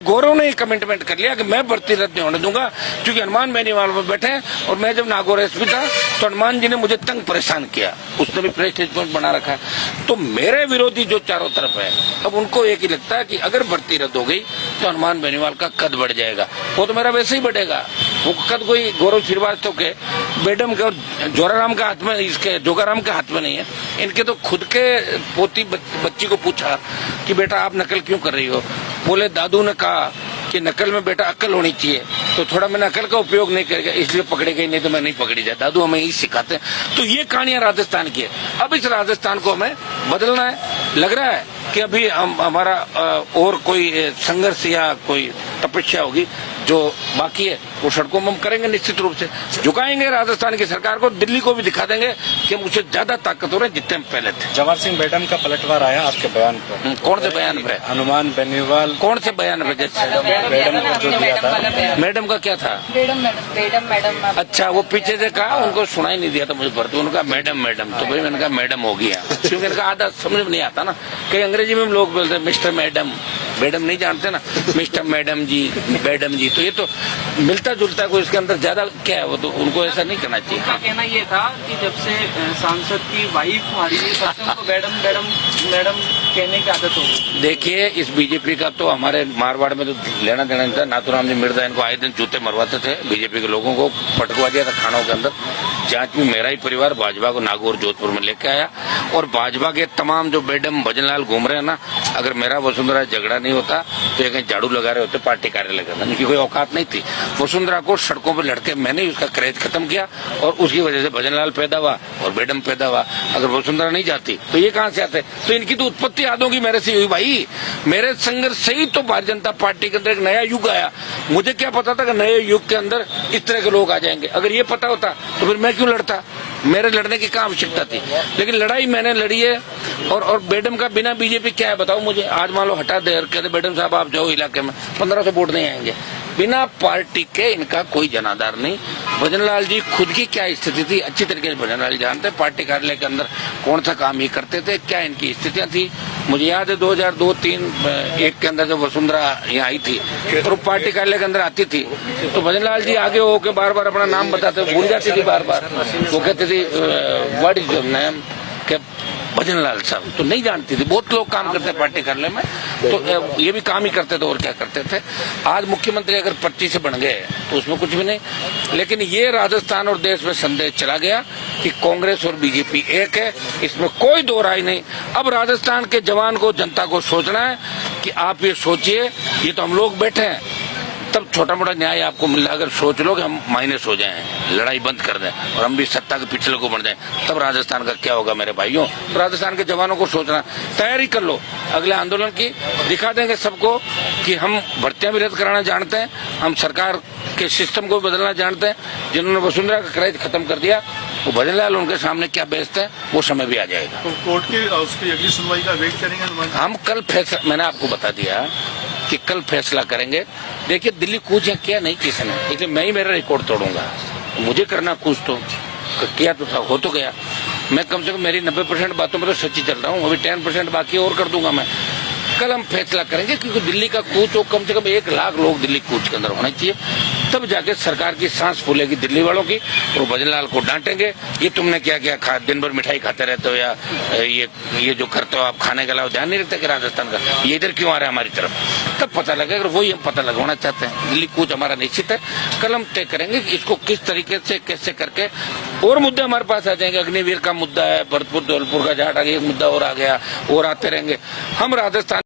गौरव ने कमिटमेंट कर लिया कि मैं भर्ती रद्द नहीं होने दूंगा, क्योंकि हनुमान बेनीवाल में बैठे हैं और मैं जब नागौर एसपी था तो हनुमान जी ने मुझे तंग परेशान किया, उसने भी प्रेस स्टेटमेंट बना रखा है। तो मेरे विरोधी जो चारों तरफ है, अब उनको एक ही लगता है कि अगर भर्ती रद्द हो गई तो हनुमान बेनीवाल का कद बढ़ जाएगा। वो तो मेरा वैसे ही बढ़ेगा, वो कद कोई गौरव श्रीवास्तव के, बेडम के और जोराराम का हाथ में, इसके जोगाराम के हाथ में नहीं है। इनके तो खुद के पोती बच्ची को पूछा कि बेटा आप नकल क्यों कर रही हो, बोले दादू ने कहा कि नकल में बेटा अक्ल होनी चाहिए, तो थोड़ा मैंने अकल का उपयोग नहीं करेगा इसलिए पकड़े गई, नहीं तो मैं नहीं पकड़ी जाए। दादू हमें यही सिखाते हैं। तो ये कहानियां राजस्थान की है। अब इस राजस्थान को हमें बदलना है। लग रहा है कि अभी हमारा और कोई संघर्ष या कोई तपस्या होगी जो बाकी है, वो सड़कों में हम करेंगे निश्चित रूप से। झुकाएंगे राजस्थान की सरकार को, दिल्ली को भी दिखा देंगे कि हम उससे ज्यादा ताकतवर हैं जितने हम पहले थे। जवाहर सिंह बेडम का पलटवार आया आपके बयान पर। कौन से बयान पे? हनुमान बेनीवाल। कौन से बयान पे? बेडम को जो दिया था। मैडम का क्या था? मैडम। अच्छा, वो पीछे से कहा, उनको सुनाई नहीं दिया था मुझे भर्ती, उनका मैडम तो भाई मैंने कहा मैडम हो गया, क्योंकि इनका आधा समझ में नहीं आता ना। कई अंग्रेजी में लोग बोलते हैं मिस्टर मैडम, मैडम नहीं जानते ना, मिस्टर मैडम जी, मैडम जी, तो ये तो मिलता जुलता है, कोई इसके अंदर ज्यादा क्या है, वो तो उनको ऐसा नहीं करना चाहिए। उनका कहना ये था कि जब से सांसद की वाइफ आ रही है तब से उनको मैडम मैडम मैडम कहने की आदत हो गई। देखिए, इस बीजेपी का तो हमारे मारवाड़ में तो लेना देना नहीं था। नाथुराम जी मिर्जा इनको आए दिन जूते मरवाते थे, बीजेपी के लोगों को पटकवा दिया था खानों के अंदर। जांच में मेरा ही परिवार भाजपा को नागौर जोधपुर में लेके आया, और भाजपा के तमाम जो बेडम भजनलाल घूम रहे हैं ना, अगर मेरा वसुंधरा झगड़ा नहीं होता तो ये कहीं झाड़ू लगा रहे होते पार्टी कार्यालय का, इनकी कोई औकात नहीं थी। वसुंधरा को सड़कों पर लड़के मैंने उसका क्रेज खत्म किया, और उसकी वजह से भजनलाल पैदा हुआ और बेडम पैदा हुआ। अगर वसुंधरा नहीं जाती तो ये कहां से आते? तो इनकी तो उत्पत्ति यादों की मेरे से हुई भाई। मेरे संघर्ष से ही तो भारतीय जनता पार्टी के अंदर एक नया युग आया। मुझे क्या पता था कि नए युग के अंदर इस तरह के लोग आ जाएंगे? अगर ये पता होता तो फिर मैं क्यों लड़ता? मेरे लड़ने की क्या आवश्यकता थी? लेकिन लड़ाई मैंने लड़ी है। और बेडम का बिना बीजेपी क्या है बताओ मुझे? आज मान लो हटा दे, कहते बेडम साहब आप जाओ इलाके में, 1500 वोट नहीं आएंगे। बिना पार्टी के इनका कोई जनाधार नहीं। भजनलाल जी खुद की क्या स्थिति थी अच्छी तरीके से भजनलाल जानते, पार्टी कार्यालय के अंदर कौन सा काम ही करते थे, क्या इनकी स्थितियां थी। मुझे याद है 2002-3-1 के अंदर जब वसुंधरा यहाँ आई थी और पार्टी कार्यालय के अंदर आती थी तो भजनलाल जी आगे होकर बार बार अपना नाम बताते, भूल जाती थी बार बार। वो कहते थे what is your name, Bhajanlal साहब, तो नहीं जानती थी। बहुत लोग काम करते हैं पार्टी कार्यालय में, तो ये भी काम ही करते थे और क्या करते थे। आज मुख्यमंत्री अगर 25 से बन गए तो उसमें कुछ भी नहीं, लेकिन ये राजस्थान और देश में संदेश चला गया कि कांग्रेस और बीजेपी एक है, इसमें कोई दो राय नहीं। अब राजस्थान के जवान को, जनता को सोचना है कि आप ये सोचिए, ये तो हम लोग बैठे हैं, तब छोटा मोटा न्याय आपको मिल रहा है। अगर सोच लो कि हम माइनस हो जाएं, लड़ाई बंद कर दें और हम भी सत्ता के पिछले को बन जाएं, तब राजस्थान का क्या होगा मेरे भाइयों? तो राजस्थान के जवानों को सोचना, तैयारी कर लो अगले आंदोलन की। दिखा देंगे सबको कि हम भर्तियां भी रद्द कराना जानते हैं, हम सरकार के सिस्टम को बदलना जानते हैं। जिन्होंने वसुंधरा का क्रेज खत्म कर दिया, वो भजनलाल उनके सामने क्या बेचते हैं, वो समय भी आ जाएगा। तो कोर्ट की उसकी अगली सुनवाई का वेट करेंगे हम कल फैसला, मैंने आपको बता दिया कि कल फैसला करेंगे। देखिए, दिल्ली कूच किया नहीं किसी ने, इसलिए मैं ही मेरा रिकॉर्ड तोड़ूंगा। मुझे करना कुछ तो किया तो हो तो गया। मैं कम से कम मेरी 90% बातों में तो सच्ची चल रहा हूँ, अभी 10% बाकी और कर दूंगा मैं। कल हम फैसला करेंगे, क्योंकि दिल्ली का कूच हो, कम से कम 1 लाख लोग दिल्ली कूच के अंदर होना चाहिए, तब जाके सरकार की सांस फूलेगी दिल्ली वालों की। और भजनलाल को डांटेंगे, ये तुमने क्या क्या खा, दिन भर मिठाई खाते रहते हो, या ये जो करते हो आप, खाने के अलावा ध्यान नहीं रखते कि राजस्थान का ये इधर क्यों आ रहा है हमारी तरफ? तब पता लगेगा। वही हम पता लगवाना चाहते हैं। दिल्ली कूच हमारा निश्चित है। कल हम तय करेंगे कि इसको किस तरीके से कैसे करके। और मुद्दे हमारे पास आ जाएंगे, अग्निवीर का मुद्दा है, भरतपुर धौलपुर का जाट, एक मुद्दा और आ गया, और आते रहेंगे। हम राजस्थान